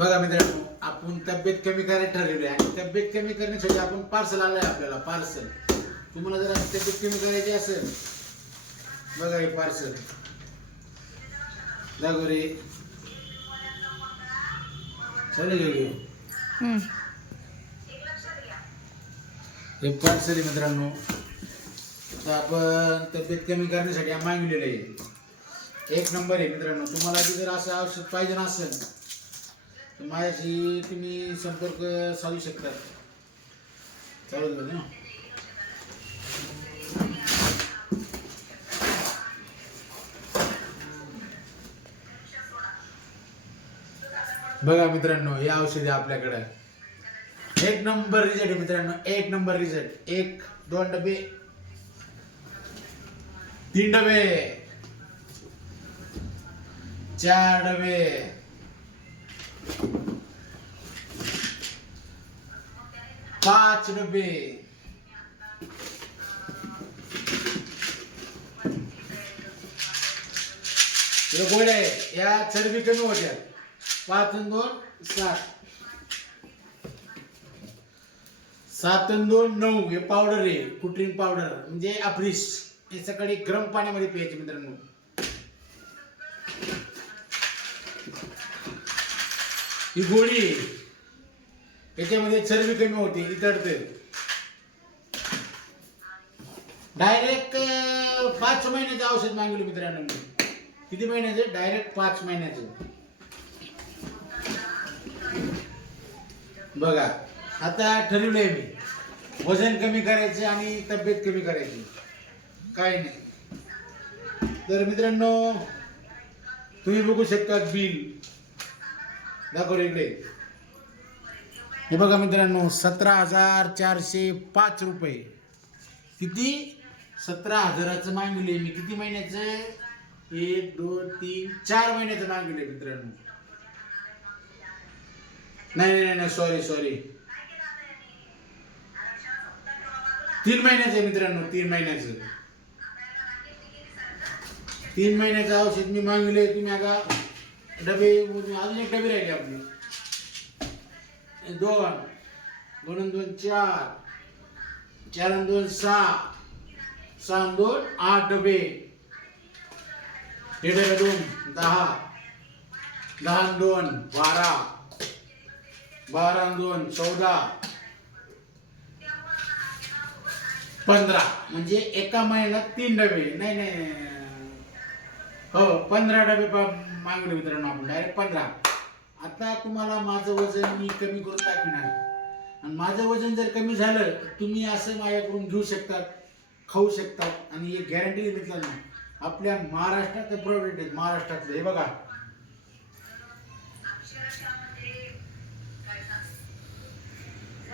बघा मित्रांनो आपण तब्येत कमी करायला ठरवली आणि तब्येत कमी करण्यासाठी आपण पार्सल आलंय आपल्याला पार्सल तुम्हाला जर तब्येत कमी करायची असेल बघा हे पार्सल जागो रे. चालेल घेऊ? हे पार्सल आहे मित्रांनो. आता आपण तब्येत कमी करण्यासाठी आम्ही मागवलेलं आहे. एक नंबर आहे मित्रांनो. तुम्हाला जर असं औषध पाहिजे असेल तर माझ्याशी तुम्ही संपर्क साधू शकता. चालू का ना. बघा मित्रांनो हे औषध आपल्याकडे एक नंबर रिझल्ट आहे मित्रांनो एक नंबर रिझल्ट एक दोन डबे. तीन डबे. चार डबे. पाच डबे हे गोळ्या आहे या चरबी कमी होत्या पाच दोन सात सात दोन नऊ हे पावडर आहे कुट्रीन पावडर म्हणजे अफ्रिश हे सकाळी गरम पाण्यामध्ये प्यायचे मित्रांनो ही गोळी आहे. याच्यामध्ये चरबी कमी होते इतडते डायरेक्ट पाच महिन्याचं औषध मागवलं मित्रांनो मी. किती महिन्याचं? डायरेक्ट पाच महिन्याचं. बघा आता ठरवलंय मी. वजन कमी करायचं आणि तब्येत कमी करायची. काय नाही. तर मित्रांनो तुम्ही बघू शकता बिल. दाखव इकडे. हे बघा मित्रांनो सतरा हजार चारशे पाच रुपये. किती? सतरा हजाराचं मागवले मी किती महिन्याचं? एक दोन तीन चार महिन्याचं मागविले मित्रांनो. नाही नाही नाही सॉरी सॉरी तीन महिन्याचं मित्रांनो तीन महिन्याचं. तीन महिन्याचं औषध मी मागविले तुम्ही आता डबे अजून एक डबे राहिले आपले. दोन. दोन दोन चार. चार दोन सहा सहा दोन आठ डबे. हे डबे दोन दहा. दहा दोन बारा. बारा दोन चौदा. पंधरा. म्हणजे एका महिन्यात तीन डबे. नाही नाही. हो पंधरा डबे प- मित्रांनो आपण. डायरेक्ट पंधरा. आता तुम्हाला माझं वजन मी कमी करून टाकणार आणि माझं वजन जर कमी झालं तर तुम्ही असं माझ्याकडून घेऊ शकतात खाऊ शकतात आणि एक गॅरंटी घेतलं नाही. आपल्या महाराष्ट्रात प्रॉडक्ट आहेत महाराष्ट्रातलं. हे बघा.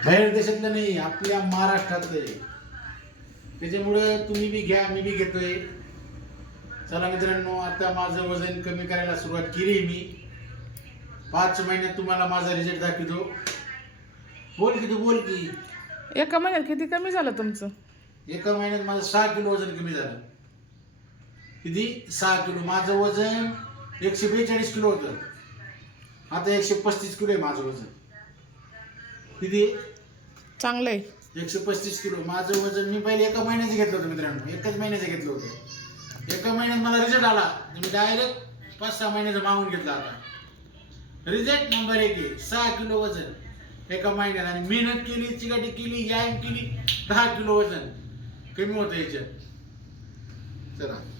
बाहेर देशातलं नाही आपल्या महाराष्ट्रातलं. आहे त्याच्यामुळे तुम्ही बी घ्या मी बी घेतोय. चला मित्रांनो आता माझं वजन कमी करायला सुरुवात केली मी. पाच महिन्यात तुम्हाला माझा रिझल्ट दाखवतो. बोल की तू बोल की. एका महिन्यात किती कमी झालं तुमचं? एका महिन्यात माझं सहा किलो वजन कमी झालं. किती? सहा किलो. माझं वजन एकशे बेचाळीस किलो होतं. आता एकशे पस्तीस किलो आहे माझं वजन. किती? चांगलं आहे. एकशे पस्तीस किलो. माझं वजन मी पहिले एका महिन्याचं घेतलं होतं मित्रांनो. एकच महिन्याचं घेतलं होतं. एका महिन्यात मला रिझल्ट आला. मी डायरेक्ट पाच सहा महिन्याचं मागून घेतला आता. रिझल्ट नंबर एक आहे सहा किलो वजन. एका महिन्यात आणि मेहनत केली चिकाटी केली व्यायाम केली दहा किलो वजन. कमी होतं याच्यात. चला.